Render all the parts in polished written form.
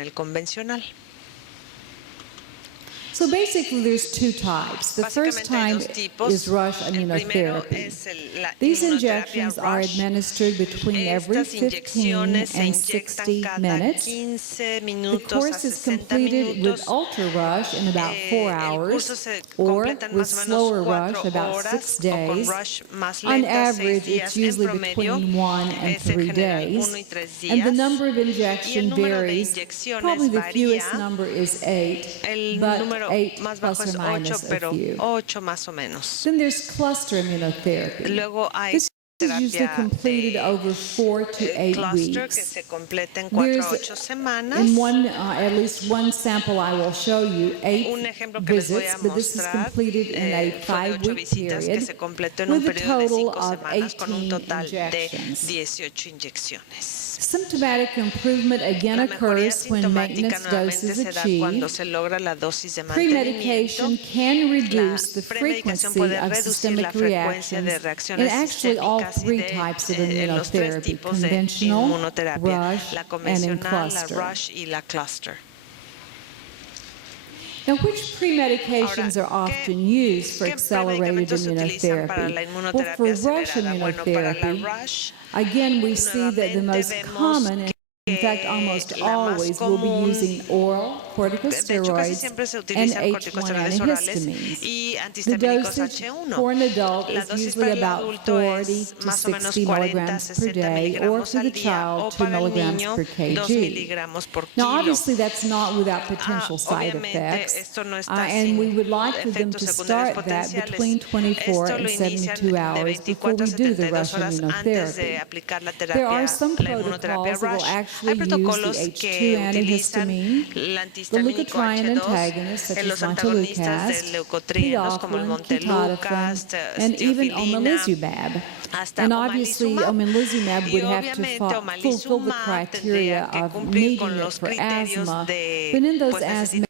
el convencional. So basically there's two types. The first type is rush immunotherapy. These injections are administered between every 15 and 60 minutes. The course is completed with ultra rush in about 4 hours, or with slower rush about 6 days. On average, it's usually between 1 and 3 days. And the number of injections varies. Probably the fewest number is 8, but 8 plus or minus a few. Then there's cluster immunotherapy. This is usually completed over 4 to 8 weeks. There's, in at least one sample I will show you, 8 visits, but this is completed in a 5-week period with a total of 18 injections. Symptomatic improvement again occurs when maintenance dose is achieved. Premedication can reduce the frequency of systemic reactions in actually all 3 types of immunotherapy: conventional, rush, and in cluster. Now, which premedications are often used for accelerated immunotherapy? Well, for rush immunotherapy, again, we see that the most common, in fact, almost always, will be using oral corticosteroids and H1 antihistamines. The dosage for an adult is usually about 40 to 60 milligrams per day, or for the child, 2 milligrams per kg. Now, obviously, that's not without potential side effects, and we would like for them to start that between 24 and 72 hours before we do the rush immunotherapy. There are some protocols that will actually use the H2 antihistamine, the leukotriene antagonists such as montelukast, theophylline, ketotifen, and even omalizumab. And obviously, omalizumab would have to fulfill the criteria of needing it for asthma, but in those asthmatics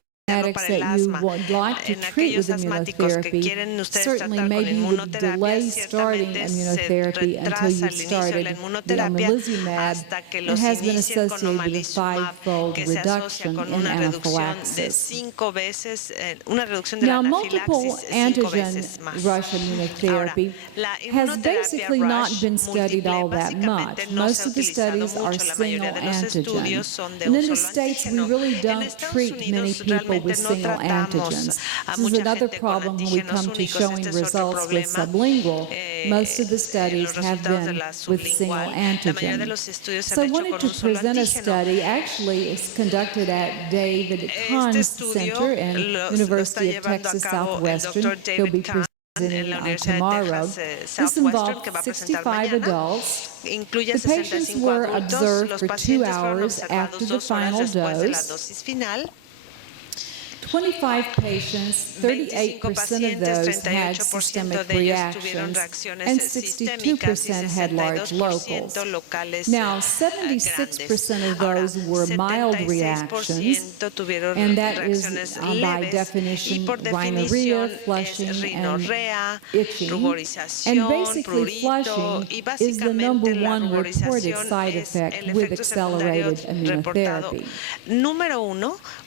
that you would like to treat with immunotherapy, certainly maybe you would delay starting immunotherapy until you've started the omalizumab. It has been associated with a 5-fold reduction in anaphylaxis. Now, multiple antigen rush immunotherapy has basically not been studied all that much. Most of the studies are single antigen. And in the States, we really don't treat many people with single antigens. This is another problem when we come to showing results with sublingual. Most of the studies have been with single antigen. So I wanted to present a study. Actually, it's conducted at David Kahn's Center in University of Texas Southwestern. He'll be presenting tomorrow. This involved 65 adults. The patients were observed for 2 hours after the final dose. 25 patients, 38% of those had systemic reactions, and 62% had large locals. Now, 76% of those were mild reactions, and that is, by definition, rhinorrhea, flushing, and itching. And basically, flushing is the #1 reported side effect with accelerated immunotherapy.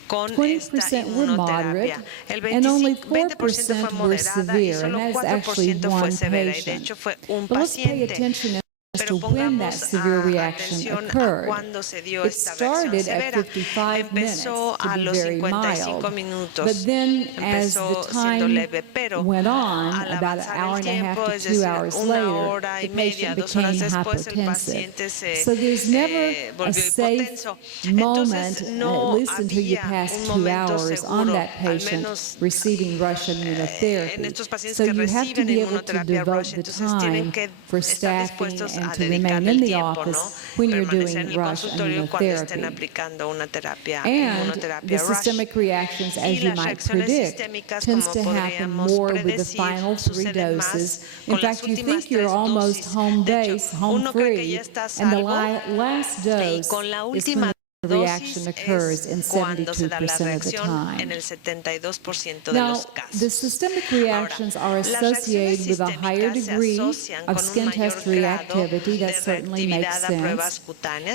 20% were moderate, and only 4% were severe, and that is actually one patient. But let's pay attention as to when that severe reaction occurred. It started at 55 minutes to be very mild, but then as the time went on, about an hour and a half to 2 hours later, the patient became hypotensive. So there's never a safe moment, at least until you pass 2 hours on that patient receiving rush immunotherapy. So you have to be able to devote the time for staffing and to remain in the office when you're doing rush immunotherapy. And the systemic reactions, as you might predict, tends to happen more with the final 3 doses. In fact, you think you're almost home base, home free, and the last dose is reaction occurs in 72% of the time. Now, the systemic reactions are associated with a higher degree of skin test reactivity. That certainly makes sense.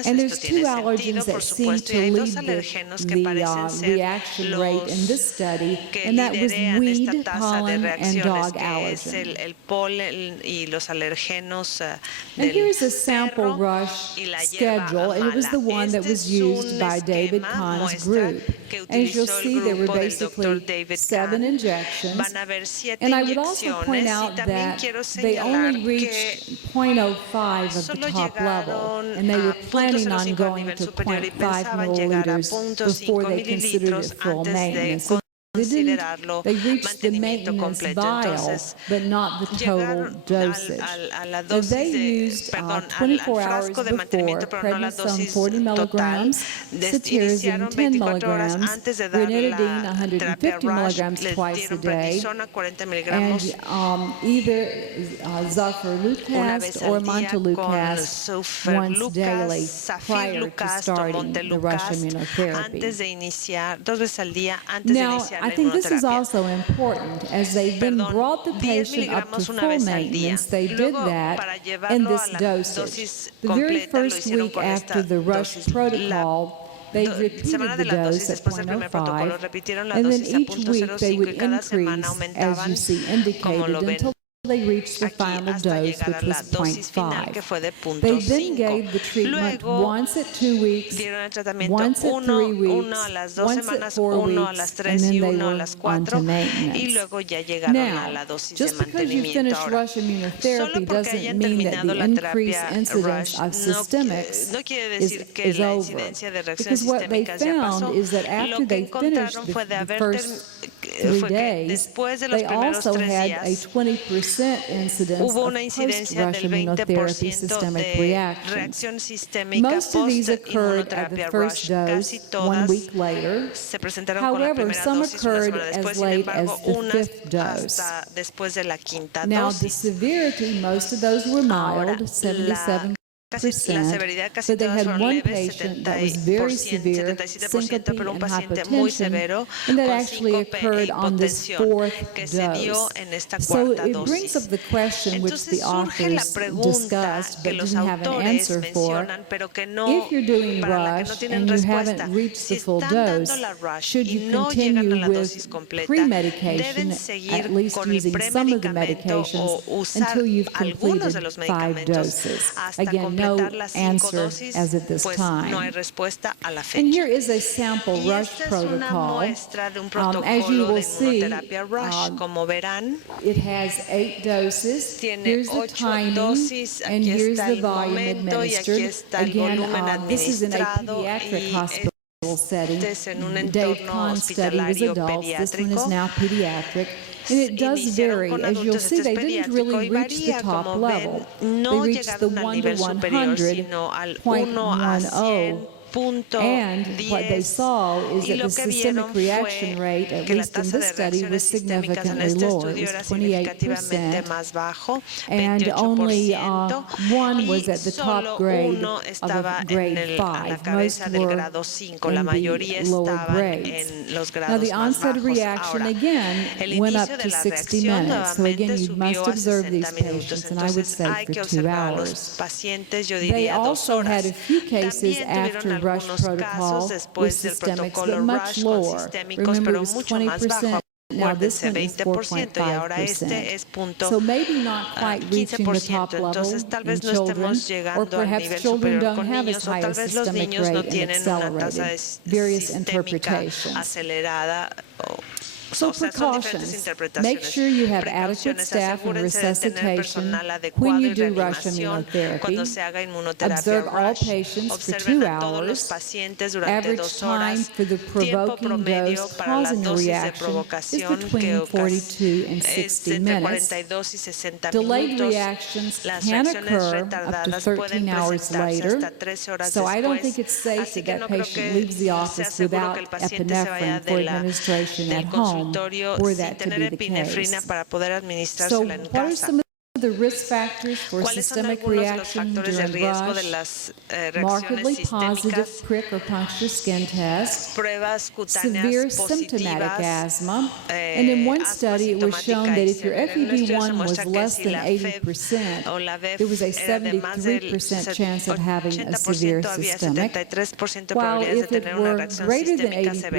And there's two allergens that seem to lead the reaction rate in this study, and that was weed, pollen, and dog allergen. And here's a sample rush schedule, and it was the one that was used by David Kahn's group. As you'll see, there were basically 7 injections. And I would also point out that they only reached 0.05 of the top level, and they were planning on going to 0.5 milliliters before they considered it full maintenance. So they reached the maintenance vial, but not the total dosage. So they used 24 hours before prednisone 40 milligrams, cetirizine 10 milligrams, ranitidine 150 milligrams twice a day, and either Zafirlukast or Montelukast once daily prior to starting the rush immunotherapy. Now, I think this is also important. As they then brought the patient up to full maintenance, they did that in this dosage. The very first week after the rush protocol, they repeated the dose at 0.05, and then each week they would increase, as you see indicated, until they reached the final dose, which was 0.5. They then gave the treatment once at 2 weeks, once at 3 weeks, once at 4 weeks, and then they were on to maintenance. Now, just because you finish rush immunotherapy doesn't mean that the increased incidence of systemics is over. Because what they found is that after they finished the first 3 days, they also had a 20% incidence of post-rush immunotherapy systemic reactions. Most of these occurred at the first dose 1 week later. However, some occurred as late as the 5th dose. Now, the severity, most of those were mild, 77%. But they had one patient that was very severe, syncope and hypotension, and that actually occurred on this 4th dose. So it brings up the question, which the authors discussed but didn't have an answer for. If you're doing rush and you haven't reached the full dose, should you continue with pre-medication, at least using some of the medications, until you've completed 5 doses? Again, no answer as of this time. And here is a sample rush protocol. As you will see, it has 8 doses. Here's the timing, and here's the volume administered. Again, this is in a pediatric hospital setting. The Dave Kahn study was adults. This one is now pediatric. And it does vary. As you'll see, they didn't really reach the top level. They reached the 1 to 100, 0.10. And what they saw is that the systemic reaction rate, at least in this study, was significantly lower. It was 28%, and only 1 was at the top grade of a grade 5. Most were in the lower grades. Now, the onset of reaction, again, went up to 60 minutes. So again, you must observe these patients, and I would say for 2 hours. They also had a few cases after rush protocol with systemics, but much lower. Remember, it was 20%. Now this one is 4.5%. So maybe not quite reaching the top level in children, or perhaps children don't have as high a systemic rate and accelerated. Various interpretations. So precautions. Make sure you have adequate staff and resuscitation when you do rush immunotherapy. Observe all patients for 2 hours. Average time for the provoking dose causing a reaction is between 42 and 60 minutes. Delayed reactions can occur up to 13 hours later, so I don't think it's safe that that patient leaves the office without epinephrine for administration at home, were that to be the case. So what are some of the risk factors for ¿Cuáles son systemic algunos de los reaction factores de during riesgo de rush? las Markedly reacciones positive sistémicas? prick or puncture skin test, Pruebas severe cutáneas symptomatic positivas, asthma, and in one asma study it was shown sintomática that y if your severa. En un estudio se FEV1 was muestra que less si than la FEV 80%, o la there was a BEF era de más del 73% chance of having a severe 80%, había systemic, 73% de while probabilidades de if it tener una were reacción greater than sistémica severa.